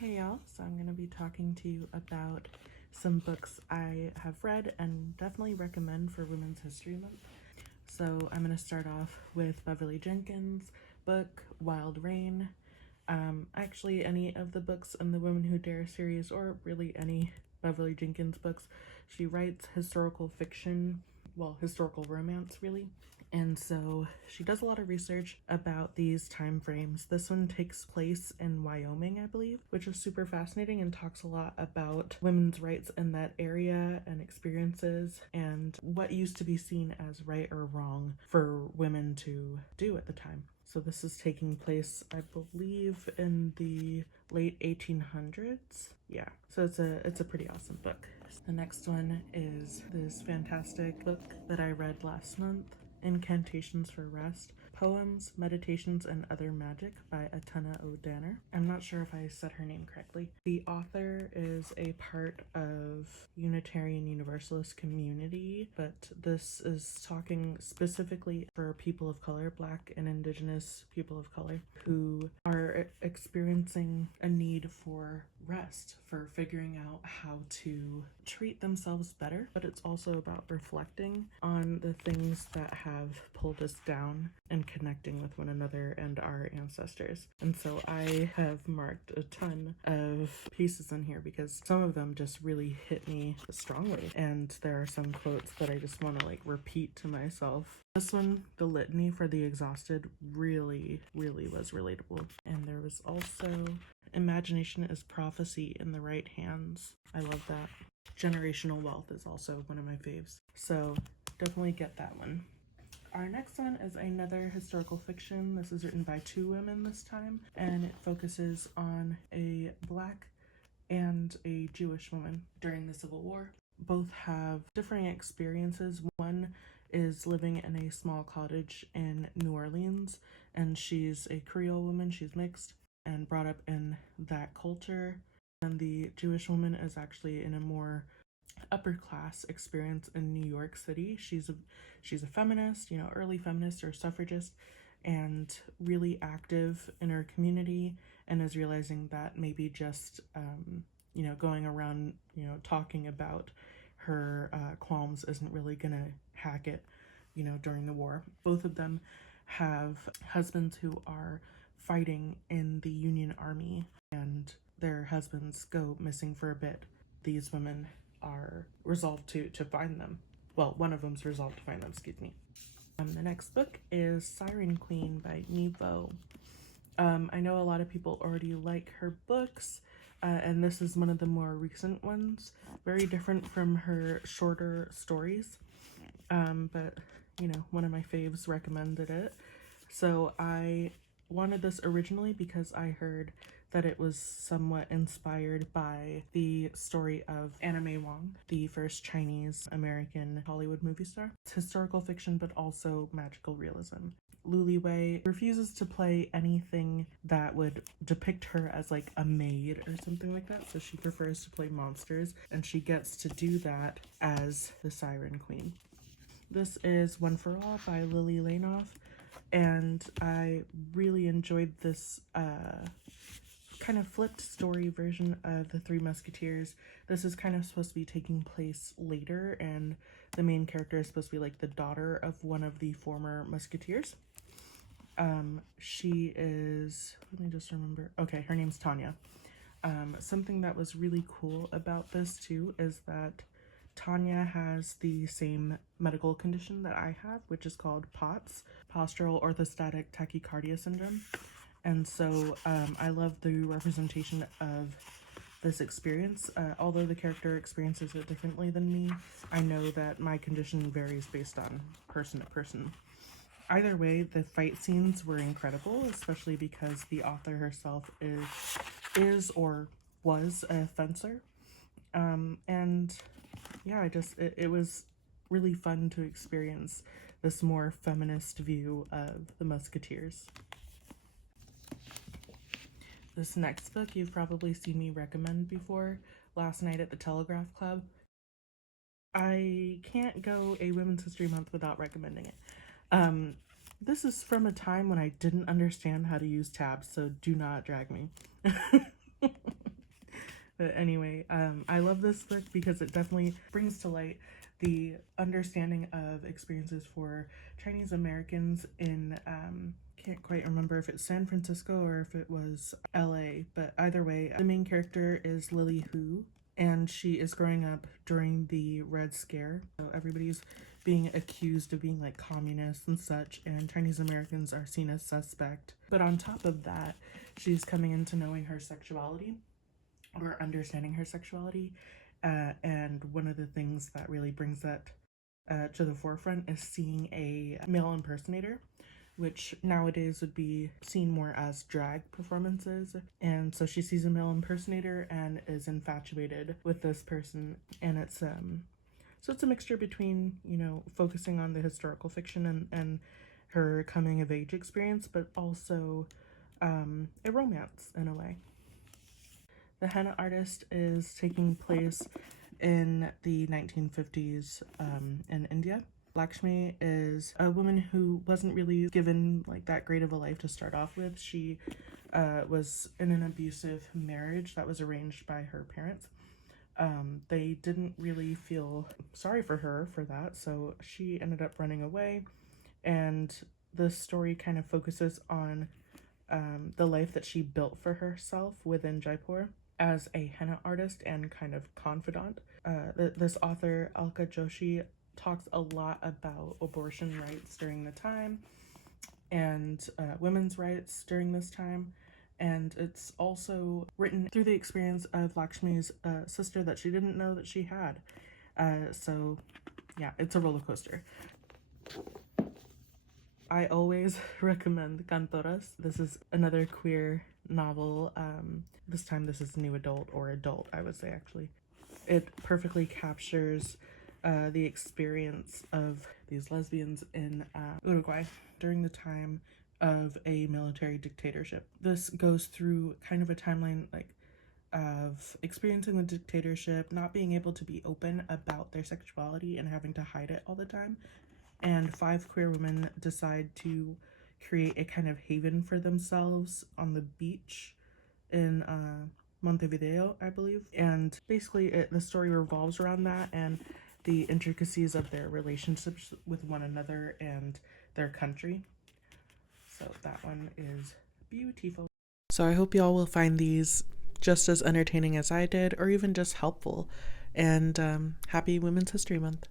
Hey y'all, so I'm going to be talking to you about some books I have read and definitely recommend for Women's History Month. So I'm going to start off with Beverly Jenkins' book, Wild Rain. Actually, any of the books in the Women Who Dare series, or really any Beverly Jenkins books. She writes historical fiction, well, historical romance, really. And so she does a lot of research about these time frames. This one takes place in Wyoming, I believe, which is super fascinating and talks a lot about women's rights in that area and experiences and what used to be seen as right or wrong for women to do at the time. So this is taking place, I believe, in the late 1800s. Yeah, so it's a pretty awesome book. The next one is this fantastic book that I read last month, Incantations for Rest, Poems, Meditations, and Other Magic by Atena O'Danner. I'm not sure if I said her name correctly. The author is a part of Unitarian Universalist community, but this is talking specifically for people of color, Black and Indigenous people of color, who are experiencing a need for rest, for figuring out how to treat themselves better, but it's also about reflecting on the things that have pulled us down and connecting with one another and our ancestors. And so I have marked a ton of pieces in here because some of them just really hit me strongly, and there are some quotes that I just want to repeat to myself. This one, The Litany for the Exhausted, really was relatable. And there was also Imagination is Prophecy in the Right Hands. I love that. Generational Wealth is also one of my faves, so definitely get that one. Our next one is another historical fiction. This is written by two women this time, and it focuses on a Black and a Jewish woman during the Civil War. Both have differing experiences. One is living in a small cottage in New Orleans, and she's a Creole woman. She's mixed and brought up in that culture. And the Jewish woman is actually in a more upper class experience in New York City. She's a feminist, early feminist or suffragist, and really active in her community, and is realizing that maybe just going around talking about her qualms isn't really gonna hack it during the war. Both of them have husbands who are fighting in the Union Army, and their husbands go missing for a bit. These women are resolved to find them. Well, one of them's resolved to find them, excuse me. The next book is Siren Queen by Nghi. I know a lot of people already like her books, and this is one of the more recent ones. Very different from her shorter stories, but one of my faves recommended it. So I wanted this originally because I heard that it was somewhat inspired by the story of Anna May Wong, the first Chinese American Hollywood movie star. It's historical fiction, but also magical realism. Lillie Wei refuses to play anything that would depict her as a maid or something like that, so she prefers to play monsters, and she gets to do that as the Siren Queen. This is One for All by Lillie Lainoff, and I really enjoyed this kind of flipped story version of the Three Musketeers. This is kind of supposed to be taking place later, and the main character is supposed to be the daughter of one of the former musketeers. She is, let me just remember, okay, her name's Tanya. Something that was really cool about this too is that Tanya has the same medical condition that I have, which is called POTS, postural orthostatic tachycardia syndrome. And so I love the representation of this experience. Although the character experiences it differently than me, I know that my condition varies based on person to person. Either way, the fight scenes were incredible, especially because the author herself is or was a fencer. And yeah, it was really fun to experience this more feminist view of the Musketeers. This next book you've probably seen me recommend before, Last Night at the Telegraph Club. I can't go a Women's History Month without recommending it. This is from a time when I didn't understand how to use tabs, so do not drag me. But anyway, I love this book because it definitely brings to light the understanding of experiences for Chinese Americans in, can't quite remember if it's San Francisco or if it was LA, but either way, the main character is Lillie Hu, and she is growing up during the Red Scare. So everybody's being accused of being like communists and such, and Chinese Americans are seen as suspect. But on top of that, she's coming into knowing her sexuality or understanding her sexuality. And one of the things that really brings that to the forefront is seeing a male impersonator, which nowadays would be seen more as drag performances. And so she sees a male impersonator and is infatuated with this person. And it's so it's a mixture between, you know, focusing on the historical fiction and her coming of age experience, but also a romance in a way. The Henna artist is taking place in the 1950s in India. Lakshmi is a woman who wasn't really given like that great of a life to start off with. She was in an abusive marriage that was arranged by her parents. They didn't really feel sorry for her for that, so she ended up running away, and the story kind of focuses on the life that she built for herself within Jaipur as a henna artist and kind of confidant. This author, Alka Joshi, talks a lot about abortion rights during the time and women's rights during this time. And it's also written through the experience of Lakshmi's sister that she didn't know that she had. So yeah, it's a roller coaster. I always recommend Cantoras. This is another queer novel. This time this is new adult, or adult, I would say, actually. It perfectly captures the experience of these lesbians in Uruguay during the time of a military dictatorship. This goes through kind of a timeline like of experiencing the dictatorship, not being able to be open about their sexuality and having to hide it all the time. And 5 queer women decide to create a kind of haven for themselves on the beach in Montevideo, I believe. And basically the story revolves around that and the intricacies of their relationships with one another and their country. So that one is beautiful. So I hope y'all will find these just as entertaining as I did, or even just helpful. And happy Women's History Month.